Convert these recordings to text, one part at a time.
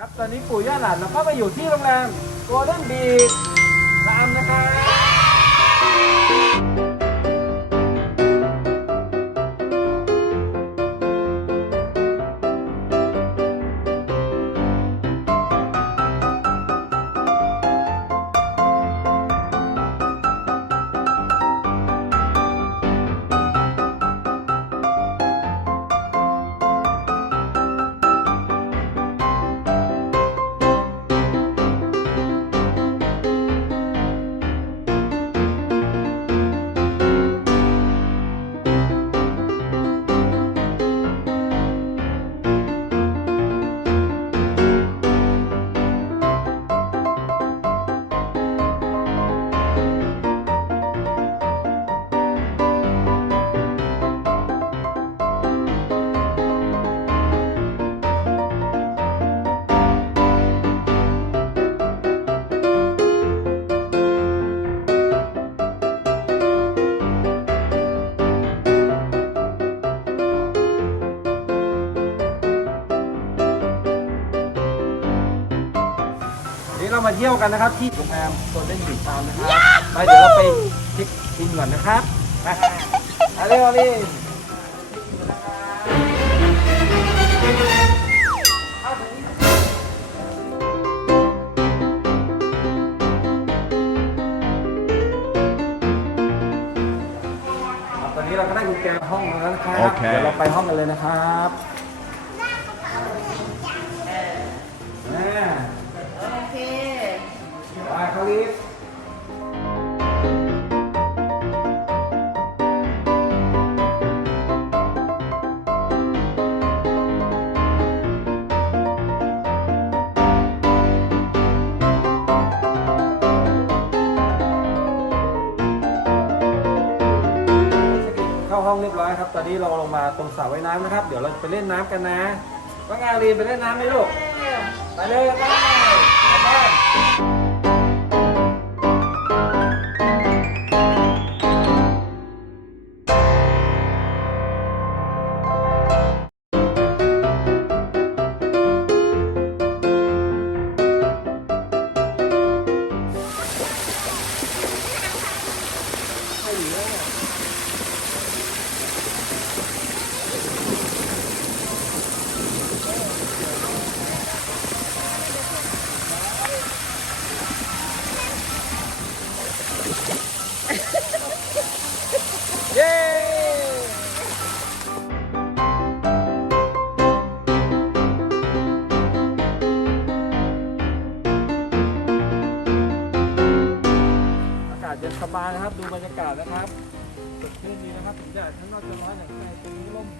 ครับ ตอนนี้ปู่ย่าหลานเราก็มาอยู่ที่โรงแรมโกลเด้นบีชรามนะครับ ที่ยวกันนะครับ ที่โรงแรมโกลเด้นบีชรามนะครับไปเดี๋ยวเราไปเช็คอินก่อนนะครับไปมาเร็วเร็วเข้าตรงนี้ครับตอนนี้เราก็ได้กุญแจห้องแล้วนะครับโอเคเดี๋ยวเราไปห้องกันเลยนะครับ ไปเขาลิฟเข้าห้องเรียบร้อยครับ ตอนนี้เราลงมาตรงสระว่ายน้ำนะครับ เดี๋ยวเราจะไปเล่นน้ำกันนะ ว่างานรีนไปเล่นน้ำไหมลูก ไปเลยไปไปไป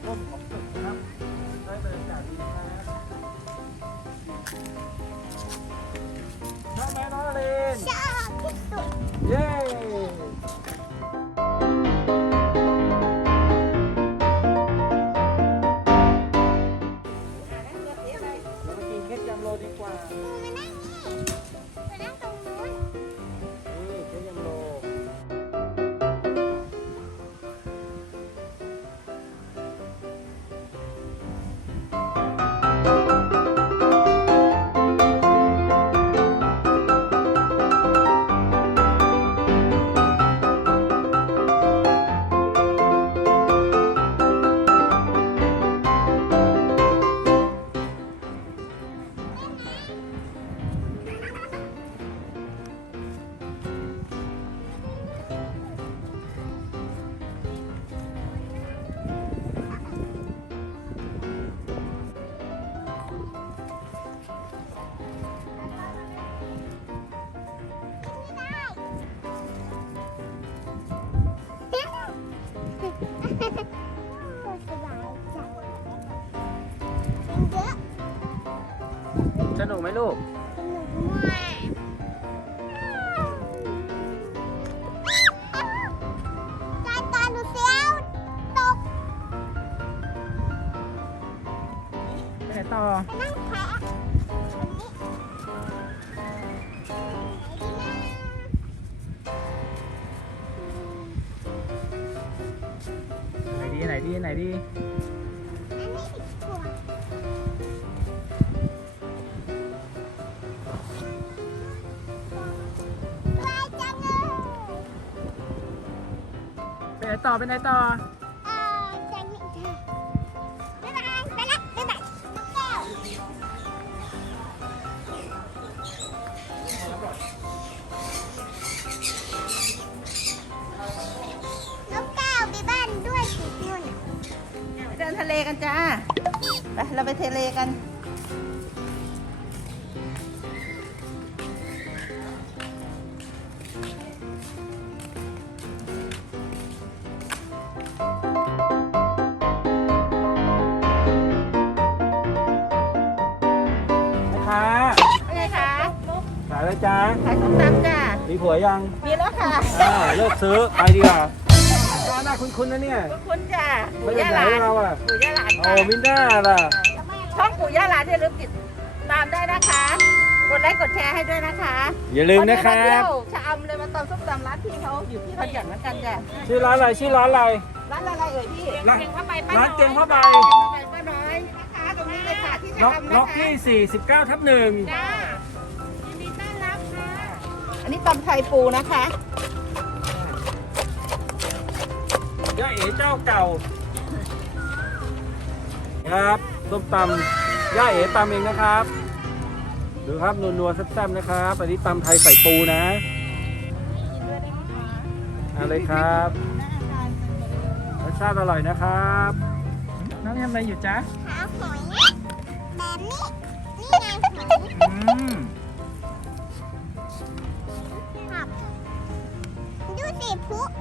ร กไหมลูก สนุกมากตาตาหนูเสียวตกไปไหนต่อ นั่งแพ้อันนี้ไหนดีไหนดีไหนดีอันดีก ไปไหนต่อ เอ่อแจงนี่ค่ะบ๊ายบายไปละบ๊ายบายนกแก้วนกแก้วไปบ้านด้วยสินุ่นไปเดินทะเลกันจ้า ไปเราไปทะเลกัน ผัวยังมีแล้วค่ะอ่าเลิกซื้อไปดีกว่าร้านหน้าคุ้นๆนะเนี่ยขอบคุณจ้าไม่ปู่ได้ย่าไหหนลานเราอะปู่ย่าหลานโอ้ค่ะมินด้าล่ะช่องปู่ย่าหลานอย่าลืมติดตามได้นะคะ กดไลค์กดแชร์ให้ด้วยนะคะอย่าลืมนะครัวันนี้มาเที่บยวชะอำเลยมาตำส้มตำร้านพี่เขาอยู่ที่ขอนแก่นเหมือนกันจ้ะชื่อร้านอะไรชื่อร้านอะไร ร้านอะไรเอ่ยพี่ร้านเตียงผ้าใบป้าร้านเตียงผ้าใบ เตียงผ้าใบป้าน้อยนะคะตรงนี้เลยค่ะที่ชะล็อกอำนะคะล็อกที่ 49 ทับหนึ่งจ้า อันนี้ตำไทยปูนะคะย่าเอ๋เจ้าเก่า ครับส้มตำย่าเอ๋ตำเองนะครับ ดูครับนัวๆแซ่บๆนะครับอันนี้ตำไทยใส่ปูนะเอะไรครับรสชาติอร่อยนะครับ น้องทำอะไรอยู่จ๊ะหาหอยแบบนี้ นี่ไงหอย อืม ดู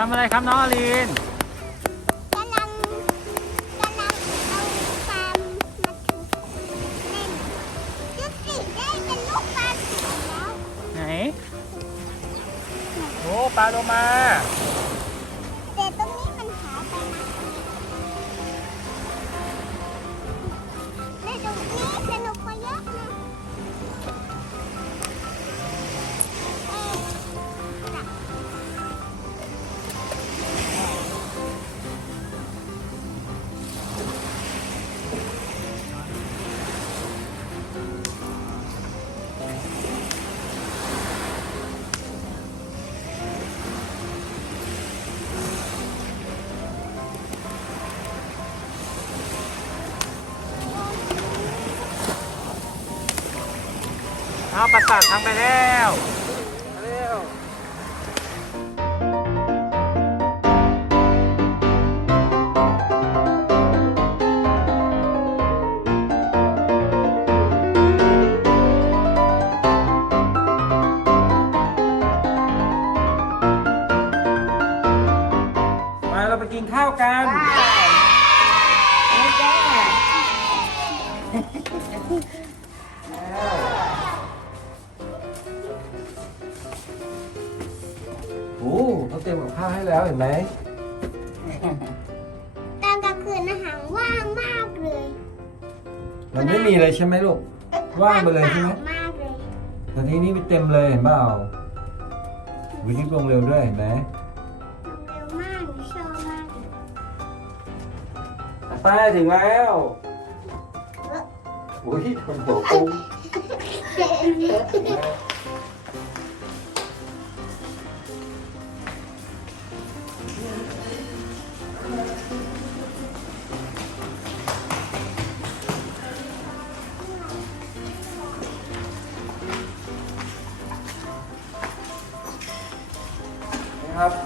ทำอะไรครับน้องอลินกำลังกำลังเอาปลามาถูเล่นดูสิได้เป็นลูกปลาสีแล้วไหน โอ้ปลาโลมา เอาประสาททางไปแล้วเร็วไปเราไปกินข้าวกัน รียมกับข้าวให้แล้วเห็นไหมตอนกลางคืนอาหารว่างมากเลยมันไม่มีเลยใช่ไหมลูก ว่างไปเลยใช่ไหมว่างเปล่ามากเลยแต่ที่นี่มีเต็มเลยเห็นเปล่าวิธีลงเร็วด้วยเห็นไหมเร็วมากหนูชอบมากเลยไปไปถึงแล้วอุ้ยทนหัวปุ้ง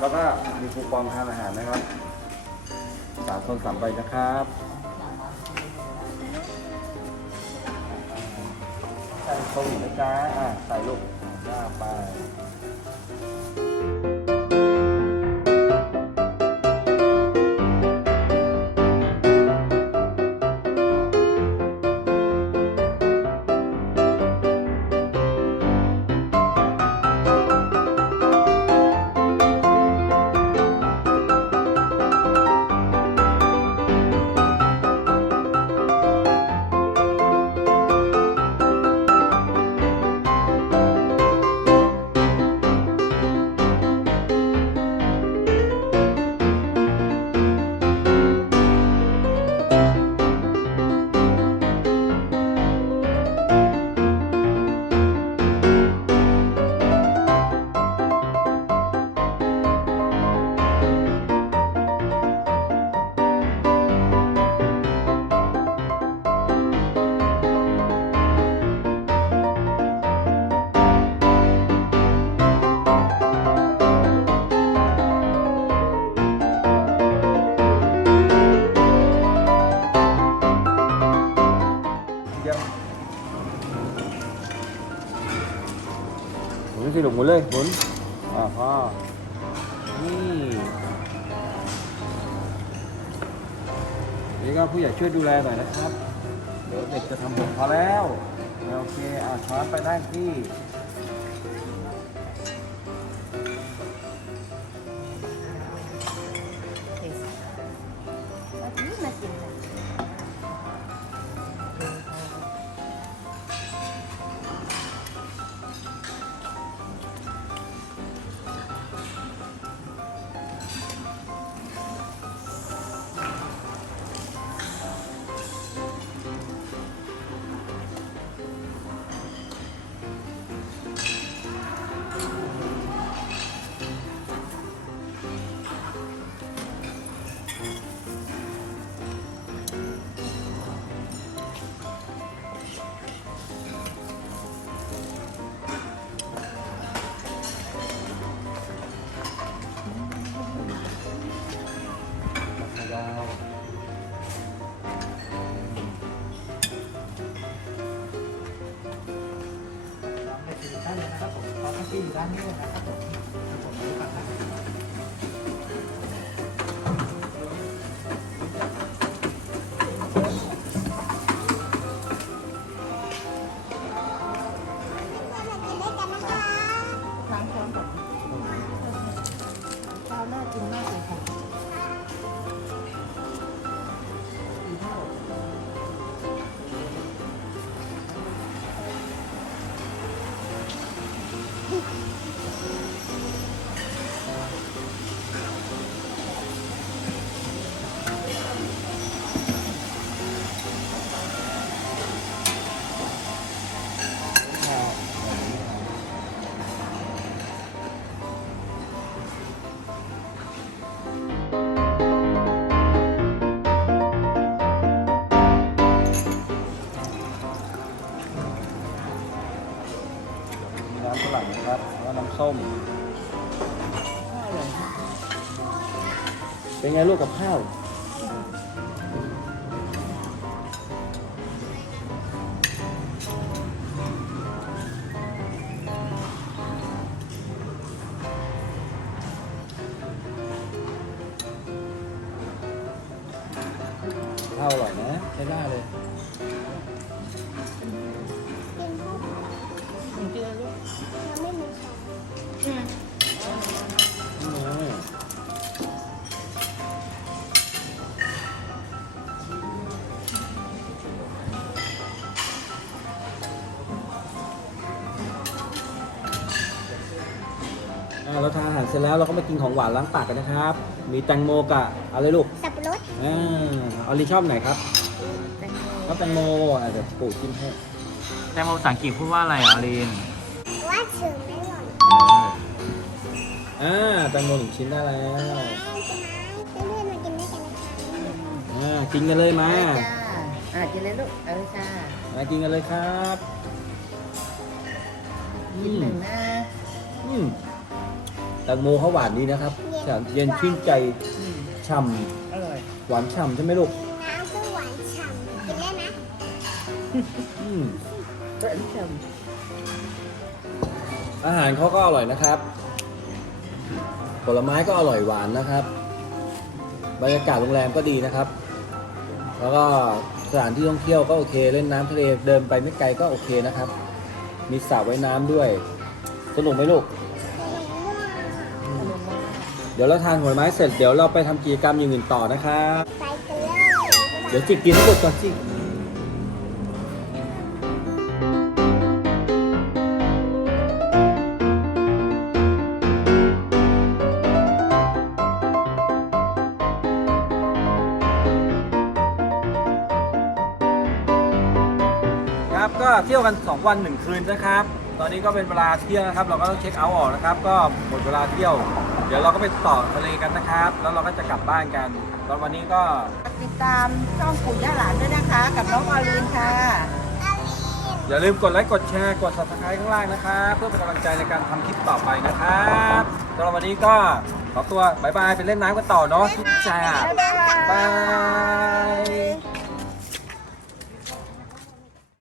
แล้วก็มีคูปองทานอาหารนะครับสามคนสามใบนะครับใส่โควิดนะจ๊ะอะใส่ลูกหน้าไป ดูแลหน่อยนะครับ เดี๋ยวเด็กจะทำผมพอแล้ว โอเค อ่าช้อนไปด้านที่ ได้เลยนะครับผมขอพักที่อยู่ด้านนี้นะครับผมผมไปฟังนะ Thank you. เป็นไงลูกกับข้าว เราทานอาหารเสร็จแล้วเราก็มากินของหวานล้างปากกันนะครับ มีแตงโมกับอะไรลูกสับปะรดอ่าออลิชอบไหนครับแตงโมชอบแตงโมอะเดี๋ยวปู่กินให้แตงโมภาษาอังกฤษพูดว่าอะไรอะอลินว่าเชื่อไม่หล่นอ่าแตงโมหนึ่งชิ้นได้แล้วเพื่อนๆมากินด้วยกันนะคะอ่ากินกันเลยมาได้จ้าอะกินเลยลูกเอาเลยจ้ามากินกันเลยครับกินหนึ่งนะอืม แตงโมเขาหวานดีนะครับฉ่ำเย็นชื่นใจอืมฉ่อร่อยำหวานฉ่ำใช่ไหมลูกน้ำก็หวานฉ่ำกินได้ไหมอืมเปิดชมอาหารเขาก็อร่อยนะครับ ผลไม้ก็อร่อยหวานนะครับ บรรยากาศโรงแรมก็ดีนะครับ แล้วก็สถานที่ท่องเที่ยวก็โอเค เล่นน้ำทะเลเดินไปไม่ไกลก็โอเคนะครับ มีสระว่ายน้ำด้วย สนุกไหมลูกเดี๋ยวเราทานผลไม้เสร็จเดี๋ยวเราไปทำกิจกรรมอย่างอื่นต่อนะครับไปกันเลยเดี๋ยวจิกกินให้หมดก่อนจิครับก็เที่ยวกัน 2 วัน 1 คืนนะครับ ตอนนี้ก็เป็นเวลาเที่ยงนะครับ เราก็ต้องเช็คเอาท์ออกนะครับ ก็หมดเวลาเที่ยว เดี๋ยวเราก็ไปต่อทะเลกันนะครับ แล้วเราก็จะกลับบ้านกัน ตอนวันนี้ก็ติดตามช่องปู่ย่าหลานด้วยนะคะ กับน้องออลีนค่ะอย่าลืมกดไลค์กดแชร์กด subscribe ข้างล่างนะครับเพื่อเป็นกำลังใจในการทำคลิปต่อไปนะครับสำหรับวันนี้ก็ขอตัวบายบายไปเล่นน้ำกันต่อเนาะทุกชายอะบ๊ายบายบาย